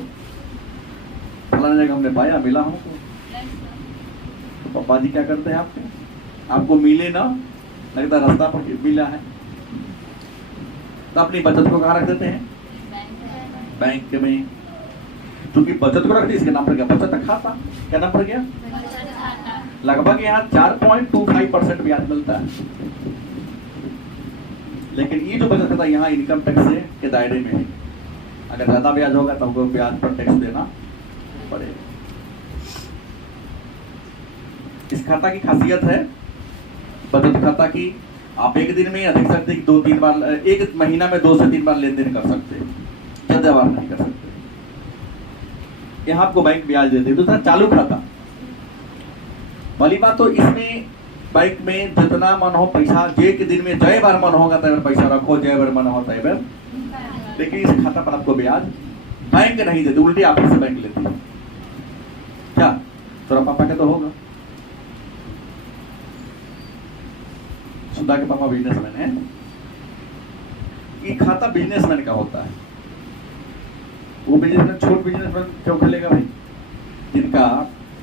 फलाने जगह हमने पाया, मिला हमको। तो पापा जी क्या करते हैं? आपको मिले ना, लगता रास्ता पर मिला है, तो अपनी बचत को कहाँ रख देते हैं? बैंक में। क्योंकि बचत को रख दी, इसके नाम पर क्या? बचत खाता। क्या नाम पर गया? लगभग यहाँ 4.25% ब्याज मिलता है। लेकिन ये जो बचत खाता यहाँ इनकम टैक्स के दायरे में है। अगर ज्यादा ब्याज होगा तो हमको ब्याज पर टैक्स देना पड़ेगा। इस खाता की खासियत है बचत खाता की, आप एक दिन में अधिक से अधिक 2-3 बार, एक महीना में 2 से 3 बार लेन देन कर सकते हैं, ज्यादा बार नहीं कर सकते। यहाँ आपको बैंक ब्याज देते हैं। दूसरा चालू खाता, वाली बात, तो इसमें बैंक में जितना मन हो पैसा, जे के दिन में जय बार मन होगा तय बार पैसा रखो, जय बार मन हो तय बार। लेकिन इस खाता पर आपको ब्याज बैंक नहीं देती, उल्टी आपसे बैंक लेती है। क्या तेरा पापा का तो होगा? सुधा के पापा बिजनेसमैन है। ये खाता बिजनेसमैन का होता है। वो बिजनेसमैन छोट बिजनेसमैन क्यों खोलेगा भाई? जिनका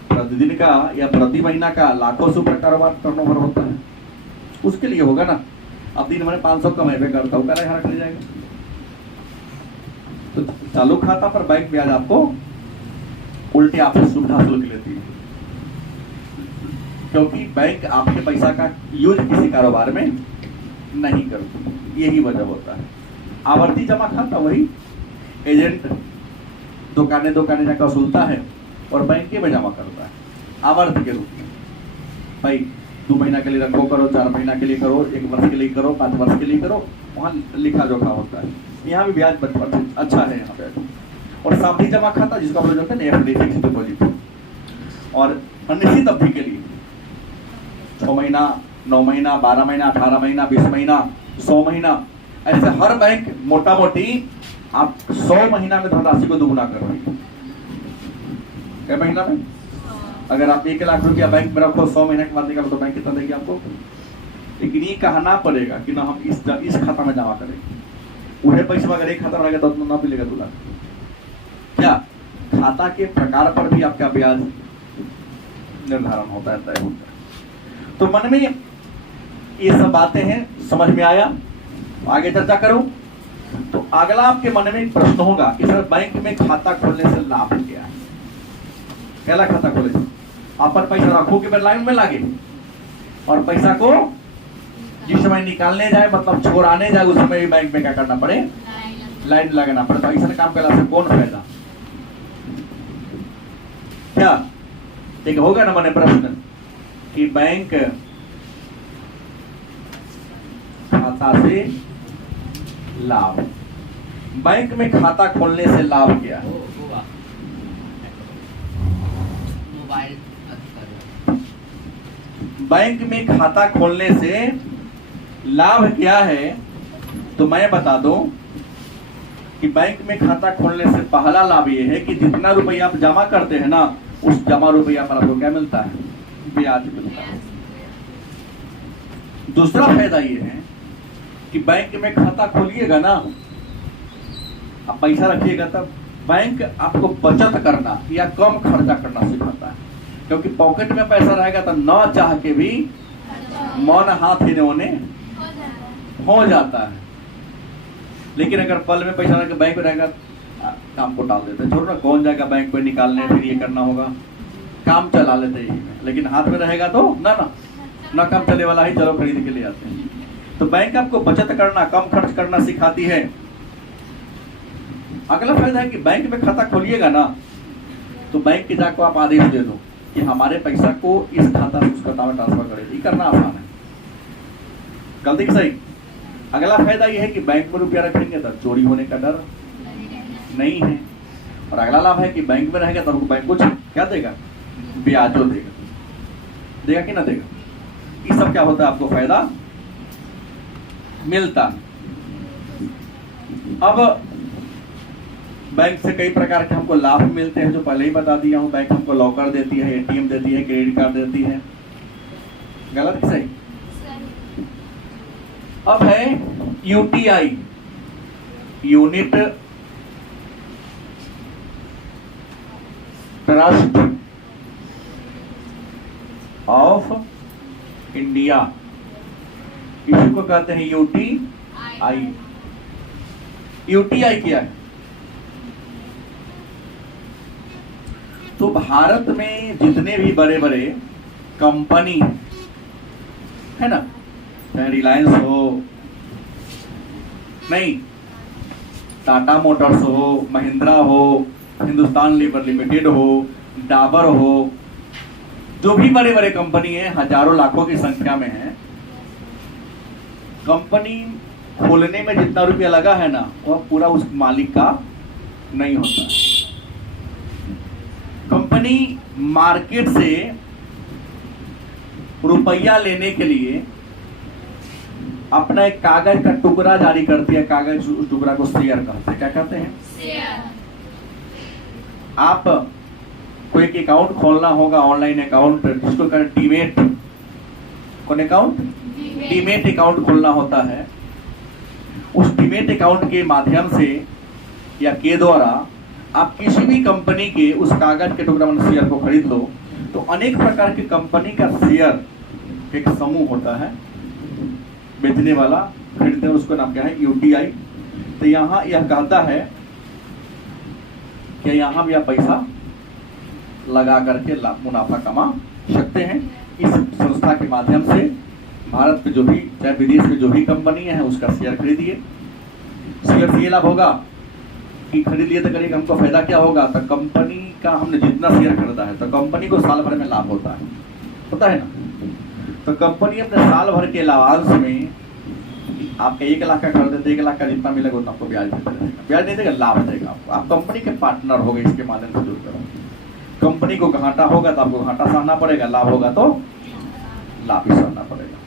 प्रतिदिन का या प्रति महीना का लाखों से ऊपर कारोबार टर्नओवर होता है, उसके लिए होगा ना। अब दिन भर 500 कमाए करता हूँ, यहाँ रख ले जाएगा। तो चालू खाता पर बैंक ब्याज आपको उल्टे आपसे सुविधा शुल्क लेती है, क्योंकि बैंक आपके पैसा का यूज किसी कारोबार में नहीं करती। यही वजह होता है। आवर्ती जमा खाता, वही एजेंट दुकाने जाकर वसूलता है और बैंक में जमा करता है आवर्त के रूप में। भाई 2 महीना के लिए रखो करो, 4 महीना के लिए करो, 1 वर्ष के लिए करो, 5 वर्ष के लिए करो, वहाँ लिखा जोखा होता है। यहाँ भी ब्याज अच्छा है यहाँ पे। और सावधि जमा खाता, जिसका हम लोग जानते हैं एफडी, फिक्स्ड डिपॉजिट, और निश्चित अवधि के लिए 6 महीना, 9 महीना, 12 महीना, 18 महीना, 20 महीना, 100 महीना, ऐसे हर बैंक मोटा मोटी आप 100 महीना में धनराशि को दुगुना कर रही है। क्या महीना में? अगर आप 1 लाख रुपया बैंक में रखो, 100 महीने के बाद निकालो तो बैंक कितना देगी आपको? लेकिन ये कहना पड़ेगा कि ना हम इस खाता में जमा करेंगे। उन्हें पैसा अगर एक खाता रहेगा तो ना मिलेगा 2 लाख। क्या खाता के प्रकार पर भी आपका ब्याज निर्धारण होता है, तय होता है। तो मन में ये सब बातें हैं, समझ में आया? आगे चर्चा करूं तो अगला आपके मन में एक प्रश्न होगा कि सर बैंक में खाता खोलने से लाभ क्या है? पहला खाता खोले से अपन पैसा रखो के लाइन में लागे और पैसा को जिस समय निकालने जाए मतलब छोड़ाने जाए उस समय भी बैंक में क्या करना पड़े? लाइन लगाना पड़े। तो ऐसा काम करने से कौन फायदा? क्या एक होगा ना मैंने प्रश्न कि बैंक खाता से लाभ, बैंक में खाता खोलने से लाभ क्या है? बैंक में खाता खोलने से लाभ क्या है? तो मैं बता दूं कि बैंक में खाता खोलने से पहला लाभ ये है कि जितना रुपया आप जमा करते हैं ना उस जमा रुपया पर आपको क्या मिलता है? ब्याज मिलता है। दूसरा फायदा ये है कि बैंक में खाता खोलिएगा ना, आप पैसा रखिएगा तब बैंक आपको बचत करना या कम खर्चा करना सिखाता है, क्योंकि पॉकेट में पैसा रहेगा तो न चाह के भी मन हाथ हिने होने हो जाता है। लेकिन अगर पल में पैसा रख के बैंक में रहेगा काम को टाल देते हैं, छोड़ो ना कौन जाएगा बैंक में निकालने, फिर ये करना होगा, काम चला लेते हैं। लेकिन हाथ में रहेगा तो ना काम चले वाला ही, चलो खरीद के ले आते हैं। तो बैंक आपको बचत करना, कम खर्च करना सिखाती है। अगला फायदा है कि बैंक में खाता खोलिएगा ना तो बैंक के जाकर आप आदेश दे दो कि हमारे पैसा को इस खाता से उस खाता में ट्रांसफर करें, ये करना आसान है। गलती सही। अगला फायदा यह है कि बैंक में रुपया रखेंगे तो चोरी होने का डर नहीं है। और अगला लाभ है कि बैंक में रहेगा तो बैंक कुछ क्या देगा? ब्याजो देगा कि ना देगा? ये सब क्या होता है? आपको फायदा मिलता। अब बैंक से कई प्रकार के हमको लाभ मिलते हैं जो पहले ही बता दिया हूं। बैंक हमको लॉकर देती है, एटीएम देती है, क्रेडिट कार्ड देती है। गलत कि सही? अब है UTI, unit trust of India, इसी को कहते हैं यूटीआई। यूटीआई क्या है? तो भारत में जितने भी बड़े बड़े कंपनी है ना, चाहे रिलायंस हो, नहीं टाटा मोटर्स हो, महिंद्रा हो, हिंदुस्तान लीवर लिमिटेड हो, डाबर हो, जो भी बड़े बड़े कंपनी है, हजारों लाखों की संख्या में है। कंपनी खोलने में जितना रुपया लगा है ना वह पूरा उस मालिक का नहीं होता। कंपनी मार्केट से रुपया लेने के लिए अपना एक कागज का टुकड़ा जारी करती है। कागज उस टुकड़ा को शेयर करते हैं। क्या कहते हैं? शेयर। आप कोई एक अकाउंट खोलना होगा, ऑनलाइन अकाउंट, जिसको कहते हैं डीमेट। कौन अकाउंट? डीमेट अकाउंट खोलना होता है। उस डीमेट अकाउंट के माध्यम से या के द्वारा आप किसी भी कंपनी के उस कागज के टुकड़ा में शेयर को खरीद लो तो अनेक प्रकार की कंपनी का शेयर एक समूह होता है, बेचने वाला खरीदते हैं, उसका नाम क्या है? यूटीआई। तो यहाँ यह कहता है कि यहाँ भी आप पैसा लगा करके मुनाफा कमा सकते हैं। इस संस्था के माध्यम से भारत में जो भी चाहे विदेश में जो भी कंपनी है उसका शेयर खरीदिए। शेयर से ये लाभ होगा कि खरीद लिए तो करिए हमको फायदा क्या होगा? तो कंपनी का हमने जितना शेयर खरीदा है तो कंपनी को साल भर में लाभ होता है ना। तो कंपनी अपने साल भर के लाभांश में आपके 1 लाख का खरीदे तो 1 लाख का जितना मिलेगा उतना आपको ब्याज देगा। ब्याज नहीं देगा, लाभ देगा आपको। आप कंपनी के पार्टनर हो गए इसके माध्यम से जुड़कर। कंपनी को घाटा होगा तो आपको घाटा सहना पड़ेगा, लाभ होगा तो लाभ ही सहना पड़ेगा।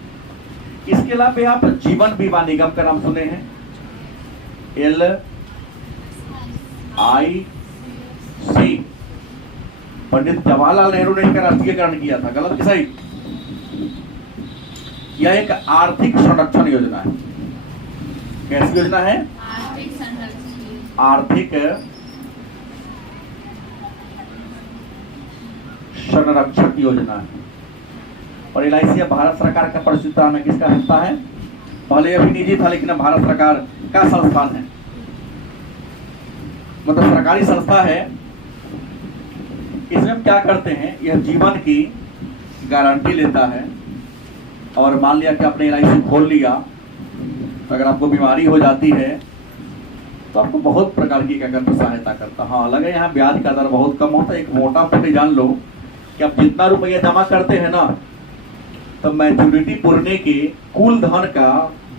इसके अलावा आप जीवन बीमा निगम का नाम सुने हैं? LIC। पंडित जवाहरलाल नेहरू ने इसका राष्ट्रीयकरण किया था। गलत कि सही? यह एक आर्थिक संरक्षण योजना है। कैसी योजना है? आर्थिक संरक्षक योजना है। और LIC भारत सरकार का परिचालन में किसका हिस्सा है? पहले अभी निजी था, लेकिन अब भारत सरकार का संस्थान है, मतलब सरकारी संस्था है। इसमें हम क्या करते हैं, यह जीवन की गारंटी लेता है। और मान लिया कि आपने LIC खोल लिया, अगर आपको बीमारी हो जाती है तो आपको बहुत प्रकार की क्या करता सहायता करता। हाँ, अलग है, यहाँ ब्याज का दर बहुत कम होता है। एक मोटा मोटी जान लो कि आप जितना रुपया जमा करते हैं ना, तो मैच्योरिटी पुरने के कुल धन का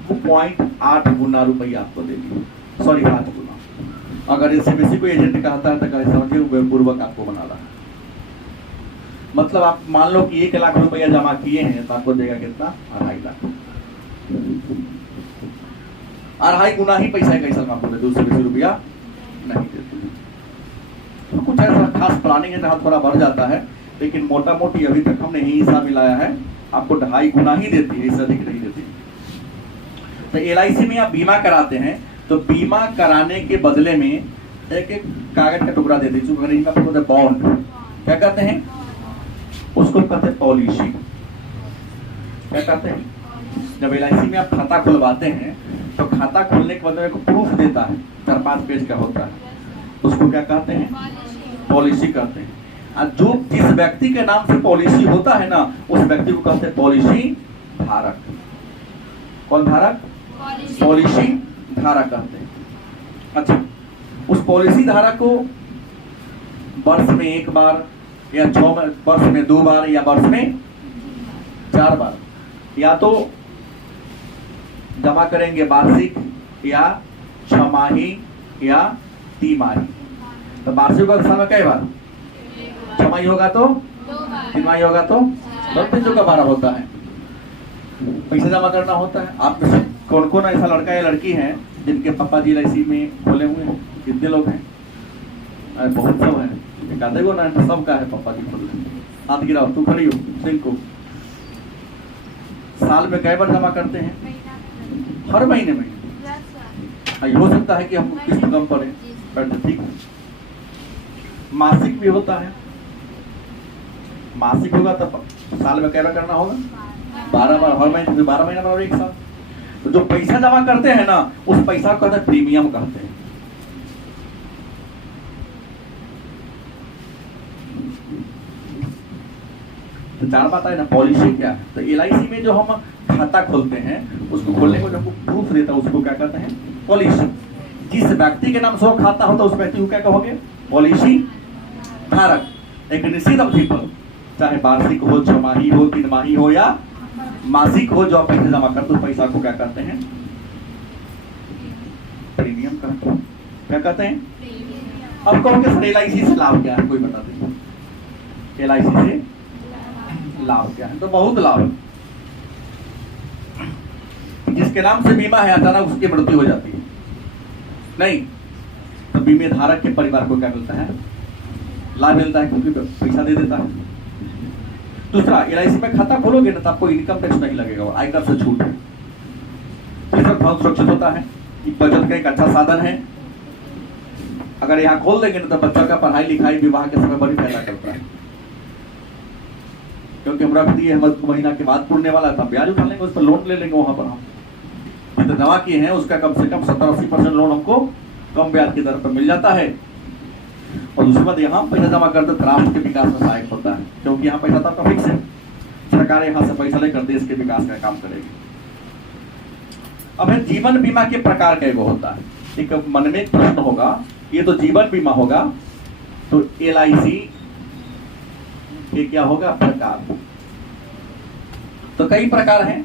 2.8 गुना रुपया आपको देगी, सॉरी 5 गुना। अगर इससे बेसी कोई एजेंट कहता है तो समझिए पूर्वक आपको बना रहा है। मतलब आप मान लो कि 1 लाख रुपया जमा किए हैं तो आपको देगा कितना? 2.5 लाख। 2.5 गुना ही पैसा है, कैसा आपको दे, उससे बेसी रुपया नहीं देते। तो कुछ ऐसा खास प्लानिंग है जहाँ थोड़ा बढ़ जाता है, लेकिन मोटा मोटी अभी तक हमने यही हिसाब मिलाया है, आपको 2.5 गुना ही देती है, इससे अधिक नहीं देती। तो LIC में आप बीमा कराते हैं तो बीमा कराने के बदले में एक एक कागज का टुकड़ा देते हैं, अंग्रेजी में आपको बॉन्ड क्या कहते हैं, उसको कहते हैं पॉलिसी। क्या कहते हैं? जब LIC में आप खाता खुलवाते हैं तो खाता खोलने के बाद में प्रूफ देता है, 4-5 पेज का होता है, उसको क्या कहते हैं? पॉलिसी कहते हैं। और जो जिस व्यक्ति के नाम से पॉलिसी होता है ना, उस व्यक्ति को कहते हैं पॉलिसी धारक। कौन धारक? पॉलिसी धारक कहते हैं। अच्छा, उस पॉलिसी धारक को वर्ष में 1 बार या 6 वर्ष में 2 बार या वर्ष में 4 बार या तो जमा करेंगे, वार्षिक या 6माही या 3माही। तो वार्षिक होगा समय कई बार, 6माही होगा तो 3माही होगा तो 2 का 12 होता है। पैसा जमा करना होता है। आप में से कौन कौन ऐसा लड़का या लड़की है जिनके पापा जी LIC में खोले हुए हैं? कितने लोग हैं? अरे बहुत सब है, एक आधे को ना सबका है, पापा जी खोल रहे। हाथ गिराओ, तू खड़ी हो, सिंह को। साल में कई बार जमा करते हैं? हर महीने में। हो सकता है कि हमको किस्त कम पड़े, ठीक है। मासिक भी होता है, मासिक होगा तब साल में कई बार करना होगा? 12 बार, हर महीने 12 महीना और 1 साल। तो जो पैसा जमा करते हैं ना, उस पैसा को कहते हैं प्रीमियम कहते हैं। तो 4 बात है ना, पॉलिसी क्या है। तो LIC में जो हम खाता खोलते हैं, उसको खोलने को जो प्रूफ देता है उसको क्या कहते हैं? पॉलिसी। जिस व्यक्ति के नाम से खाता होता है उस व्यक्ति को क्या कहोगे? पॉलिसी धारक। एक निश्चित अवधि पर, चाहे वार्षिक हो, 6माही हो, 3माही हो या मासिक हो, जो आप पैसे जमा करते हो, पैसा को क्या कहते हैं? प्रीमियम कहते हैं। क्या कहते हैं? अब कहोगे सर LIC से लाभ क्या है, कोई बता दीजिए। LIC से लाभ क्या है? तो बहुत लाभ है। जिसके नाम से बीमा है, अचानक उसकी मृत्यु हो जाती है नहीं, तो बीमे धारक के परिवार को क्या मिलता है? लाभ मिलता है, क्योंकि पैसा दे देता है। दूसरा, LIC में खाता खोलोगे ना तो आपको इनकम टैक्स नहीं लगेगा, आयकर से छूट है। तीसरा, धन सुरक्षित होता है, बचत का एक अच्छा साधन है। अगर यहाँ खोल देंगे ना तो बच्चों का पढ़ाई लिखाई विवाह के समय बड़ी फायदा करता है, क्योंकि हम रख दिए, हम महीना के बाद पूरने वाला था, ब्याज उठा लेंगे, उस पर लोन ले लेंगे। वहां पर हम जितना जमा किए हैं उसका कम से कम 70-80% लोन हमको कम ब्याज की दर पर मिल जाता है। और दूसरी बात, यहाँ पैसा जमा करते तो राष्ट्र के विकास में सहायक होता है, क्योंकि यहाँ पैसा तो आपका फिक्स है। सरकार यहाँ से पैसा लेकर देश के विकास का काम करेगी। अब है जीवन बीमा के प्रकार कैसे होता है। एक मन में प्रश्न होगा, ये तो जीवन बीमा होगा, तो LIC के क्या होगा? प्रकार। तो कई प्रकार हैं।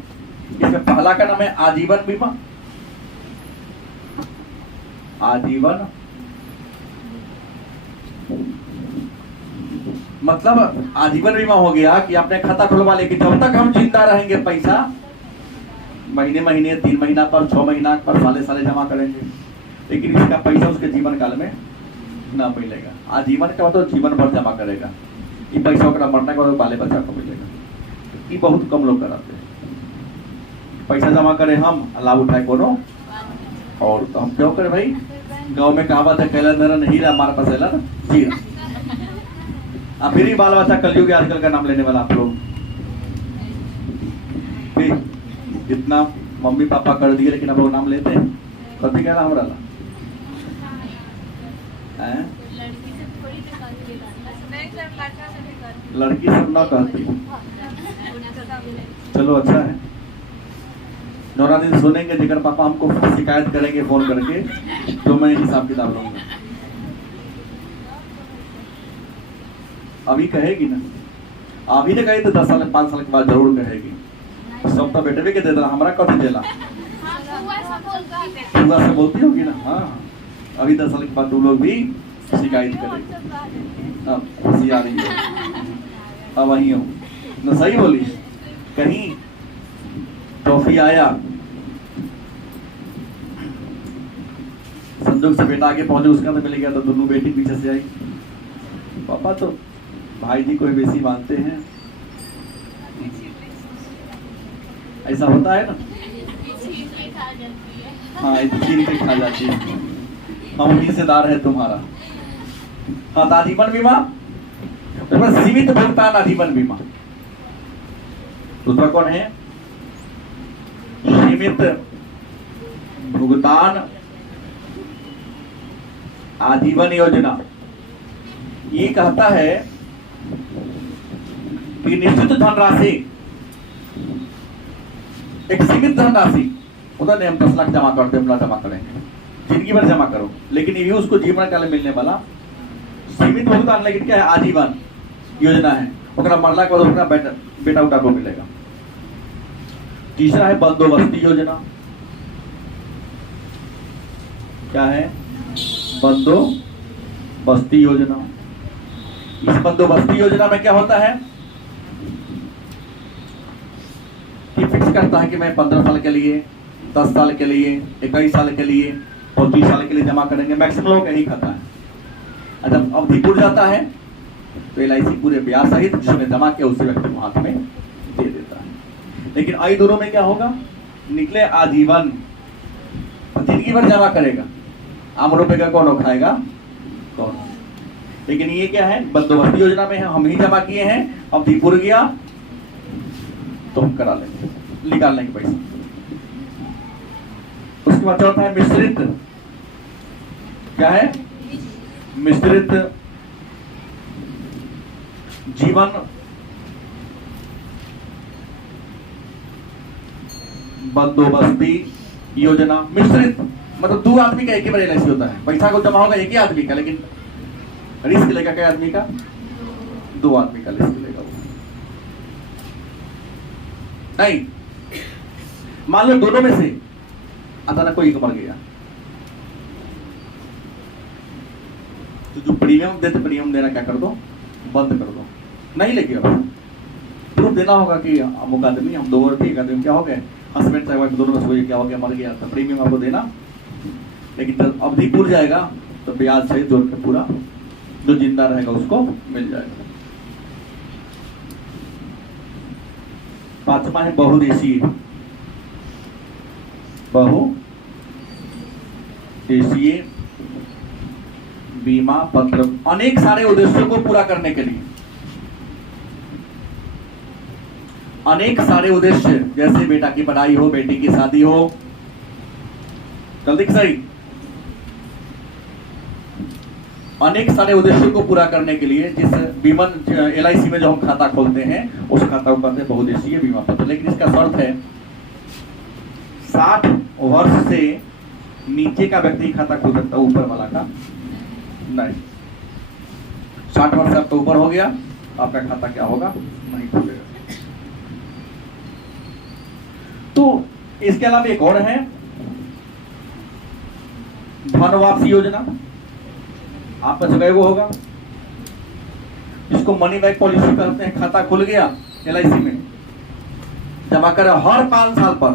इसमें पहला का नाम है आजीवन बीमा। आजीवन मतलब आजीवन बीमा हो गया कि आपने खाता खुलवा ले कि जब तक हम जिंदा रहेंगे पैसा महीने महीने, 3 महीना पर, 6 महीना पर, साले साले जमा करेंगे, लेकिन इसका पैसा उसके जीवन काल में ना मिलेगा। आजीवन का मतलब जीवन भर जमा करेगा, ये पैसा मरने के बाद बाले बच्चा को मिलेगा। ये बहुत कम लोग कराते हैं। पैसा जमा करें हम, लाभ उठाए कोनो और, तो हम क्यों करें भाई? गाँव में कहावत है, कहला धरन हीरा हमारे पास है ना जीरा। अब फिर ही बाल बच्चा कलयुग आजकल का नाम लेने वाला आप लोग इतना मम्मी पापा कर दिए, लेकिन हम लोग नाम लेते हैं। कथी कह रहा हमारा लड़की सब ना कहती। चलो अच्छा है, नौरा दिन सुनेंगे जिगर पापा हमको शिकायत करेंगे फोन करके, तो मैं हिसाब किताब लूंगा। अभी कहेगी ना, अभी तो कही तो 10 साल 5 साल के बाद जरूर कहेगी। सब तो बेटे भी के देता, हमारा कथी देला पूरा से बोलती होगी ना। हाँ, अभी 10 साल के बाद तुम लोग भी शिकायत करेंगे। अब खुशी आ रही है, अब वही हो न, सही बोली। कहीं ट्रॉफी आया, संजोग से बेटा आगे पहुंचे, उसका तो मिल गया, तो दोनों बेटी पीछे से आई। पापा तो भाई जी को बेसी मानते हैं, ऐसा होता है ना। हाँ, छीन के खा जाती है, हम हिस्सेदार है तुम्हारा। हाँ, तो आजीवन बीमा, सीमित भुगतान आजीवन बीमा। दूसरा कौन है? सीमित भुगतान आजीवन योजना। ये कहता है कि निश्चित धनराशि, एक सीमित धनराशि, उधर नहीं हम 10 लाख जमा करते, हम जमा करेंगे, जिंदगी भर जमा करो, लेकिन ये भी उसको जीवन काल में मिलने वाला सीमित भुगतान, लेकिन क्या है? आजीवन योजना है। ओकरा मरला के बाद ओकरा बेटा उठा को मिलेगा। तीसरा है बंदोबस्ती योजना। क्या है? बंदोबस्ती योजना। इस बंदोबस्ती योजना में क्या होता है कि फिक्स करता है कि मैं 15 साल के लिए, 10 साल के लिए, 21 साल के लिए, 25 साल के लिए जमा करेंगे। मैक्सिमम लोग यही खाता है। जब अवधि पूरी जाता है तो LIC पूरे ब्याज सहित जिसने जमा किया उसी व्यक्ति को हाथ में दे देता है। लेकिन आई दोनों में क्या होगा? निकले आजीवन, जिंदगी भर जमा करेगा। आम रुपए का कौन उठाएगा? कौन? लेकिन ये क्या है? बंदोबस्ती योजना में है, हम ही जमा किए हैं, अवधि पूरी गया तो हम करा लेंगे, निकाल लेंगे पैसा। उसके बाद चौथा है मिश्रित। क्या है? मिश्रित जीवन बंदोबस्ती योजना। मिश्रित मतलब 2 आदमी का एक ही बार LIC होता है। पैसा को जमा होगा एक ही आदमी का, लेकिन रिस्क लेगा क्या आदमी का? 2 आदमी का रिस्क लेगा वो। नहीं, मान लो दोनों में से अचानक कोई एक मर गया, तो जो प्रीमियम देते, प्रीमियम देना क्या कर दो? बंद कर दो। नहीं लेके प्रूफ देना होगा कि अमुक आदमी, हम 2 और एक आदमी क्या हो गए, हस्बैंड से दोनों में से क्या हो गया, मर गया, तो प्रीमियम आपको देना। लेकिन जब अवधि पूरी जाएगा तो ब्याज सहित जोड़ के पूरा जो जिंदा रहेगा उसको मिल जाएगा। 5वां है बहुदेशीय। बहुदेशीय बीमा पत्र। अनेक सारे उद्देश्यों को पूरा करने के लिए, अनेक सारे उद्देश्य, जैसे बेटा की पढ़ाई हो, बेटी की शादी हो, जल्दी सही, अनेक सारे उद्देश्यों को पूरा करने के लिए जिस बीमा LIC में जो हम खाता खोलते हैं उस खाता को कहते हैं बहुदेशीय बीमा पत्र। लेकिन इसका शर्त है 60 वर्ष से नीचे का व्यक्ति खाता खोल सकता है, ऊपर वाला का नहीं। 60 वर्ष से आपका ऊपर हो गया, आपका खाता क्या होगा? नहीं खुलेगा। तो इसके अलावा एक और है धन वापसी योजना। आपका जगह वो होगा इसको मनी बैक पॉलिसी करते हैं। खाता खुल गया LIC में, जमा कर हर 5 साल पर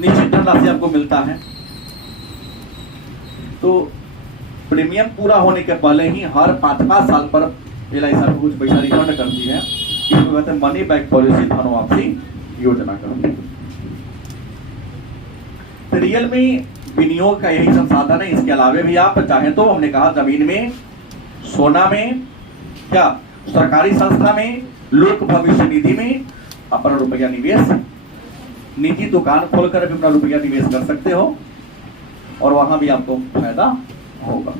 निश्चित धनराशि आपको मिलता है। तो प्रीमियम पूरा होने के पहले ही हर 5 साल पर LIC आपको कुछ पैसा रिफंड करती है। इसको कहते हैं मनी बैक पॉलिसी, धन वापसी योजना करते हैं। तो रियल में विनियोग का यही संसाधन है। इसके अलावे भी आप चाहे तो हमने कहा जमीन में, सोना में, क्या सरकारी संस्था में, लोक भविष्य निधि में अपना रुपया निवेश, निजी दुकान खोलकर भी अपना रुपया निवेश कर सकते हो और वहां भी आपको फायदा होगा।